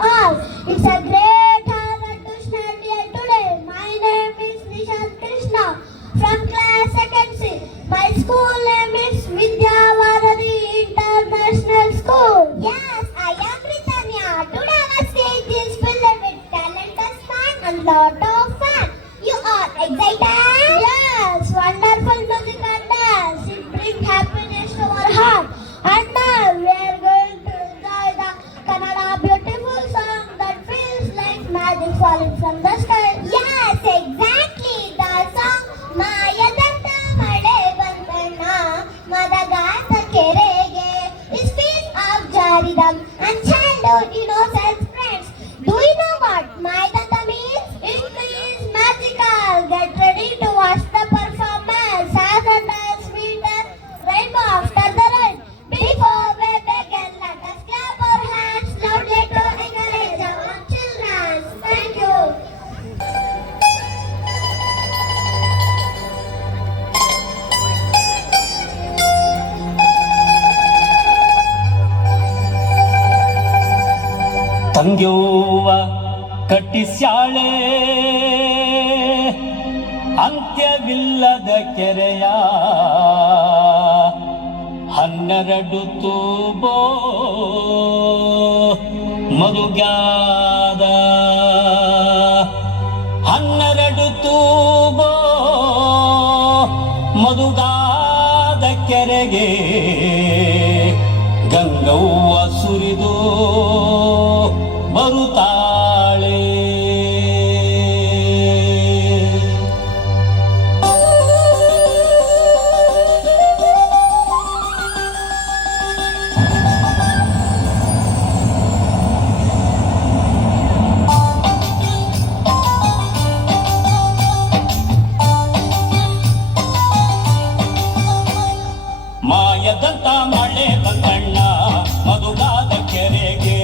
all. It's a great honor to stand here today. My name is Nishant Krishna from class 2nd C. My school name is Vidya Varadi International School. Yes, I am Britannia. Today our stage is filled with talent, fun and lot of fun. You are excited? Yes, wonderful music and dance. It brings happiness to our heart. And now we are going to enjoy the Kannada beautiful song that feels like magic falling from the sky. Yes, exactly. The song Mayadanta Made Bandana Madagata Kerege is filled of jaridam and childhood innocence friends. Do you know what Mayadanta means? It means magical. Get ready to watch the performance as the dance meter rainbow after the rain. Before we begin, let us clap our hands loudly to encourage our children. Thank you. ತಂಗ್ಯವ್ವ ಕಟ್ಟಿಸ್ಯಾಳೆ ಅಂತ್ಯವಿಲ್ಲದ ಕೆರೆಯ 12 ತೂಬೋ ಮರುಗ್ಯಾದ 12 ತೂಬೋ ಮರುಗಾದ ಕೆರೆಗೆ ಗಂಗವ್ವ ಸುರಿದು ಬರುತ್ತಾಳೆ. ಮಾಯದಂತ ಮಳೆ ಬಂದಣ್ಣ ಮಧುಗಾದ ಕೆರೆಗೆ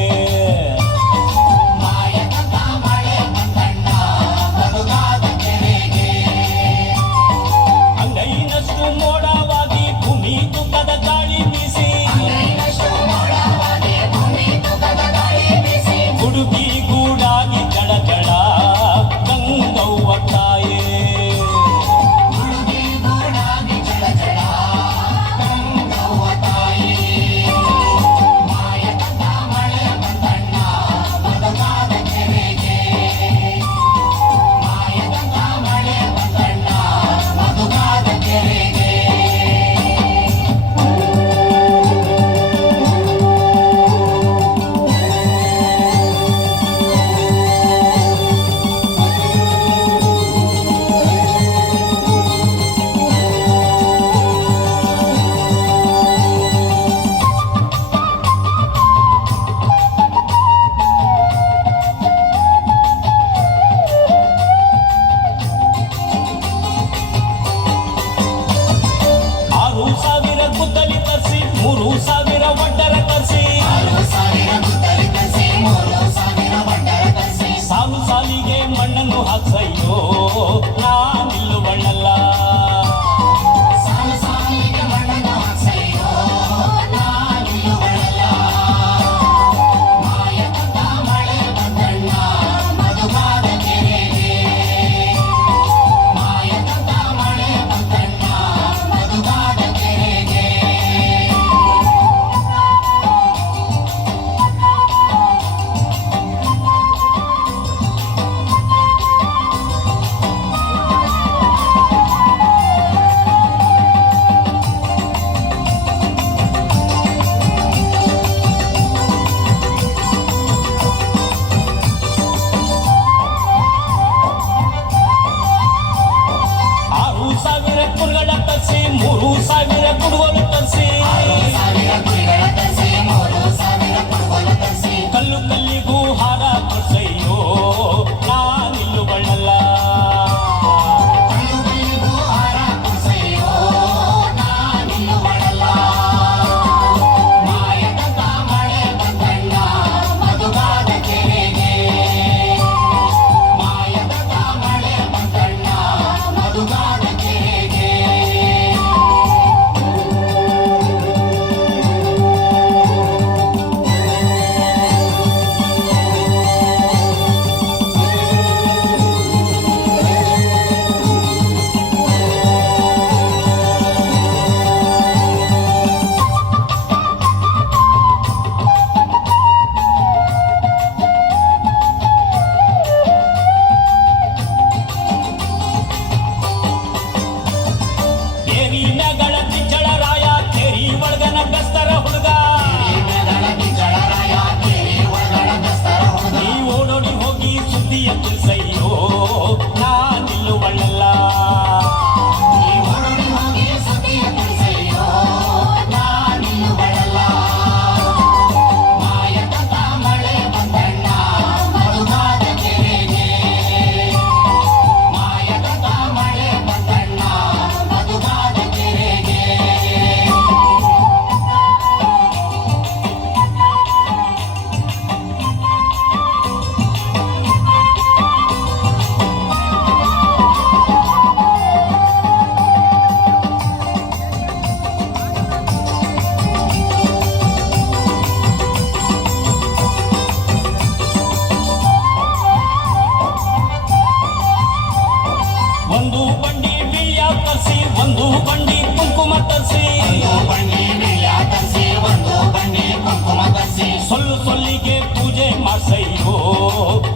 ಸೊಲ್ಲಿಗೆ ಪೂಜೆ ಮಾಡ್ಸಯ್ಯೋ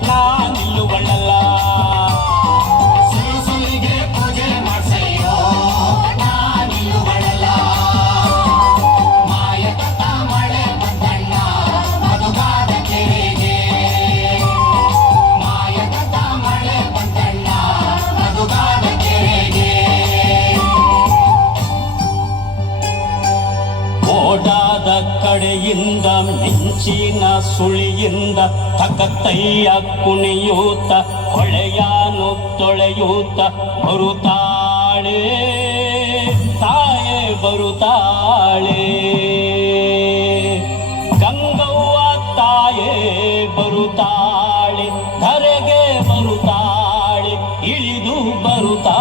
ನಾನಿಲ್ಲುಗಳಲ್ಲ. ಸುಲಿಗೆ ಪೂಜೆ ಮಾಡ್ಸಯ್ಯೋ ನಾನಿಲ್ಲುಗಳಲ್ಲ. ಮಾಯದ ಮಳೆ ಬಂದಣ್ಣ ಮಧುಗಾದ ಕೆರೆಗೆ. ಮಾಯದ ಮಳೆ ಬಂದಣ್ಣ ಮಧುಗಾದ ಕೆರೆಗೆ. ಓಡಾದ ಕಡೆಯಿಂದ ಮಿಂಚಿನ ಸುಳಿಯಿಂದ ತಕತ್ತಯ್ಯ ಕುಣಿಯೂತ ಹೊಳೆಯಾನು ತೊಳೆಯೂತ ಬರುತ್ತಾಳೆ ತಾಯೇ ಬರುತ್ತಾಳೆ. ಗಂಗವ್ವ ತಾಯೇ ಬರುತ್ತಾಳೆ ಧರೆಗೆ ಬರುತ್ತಾಳೆ ಇಳಿದು ಬರುತ್ತಾಳೆ.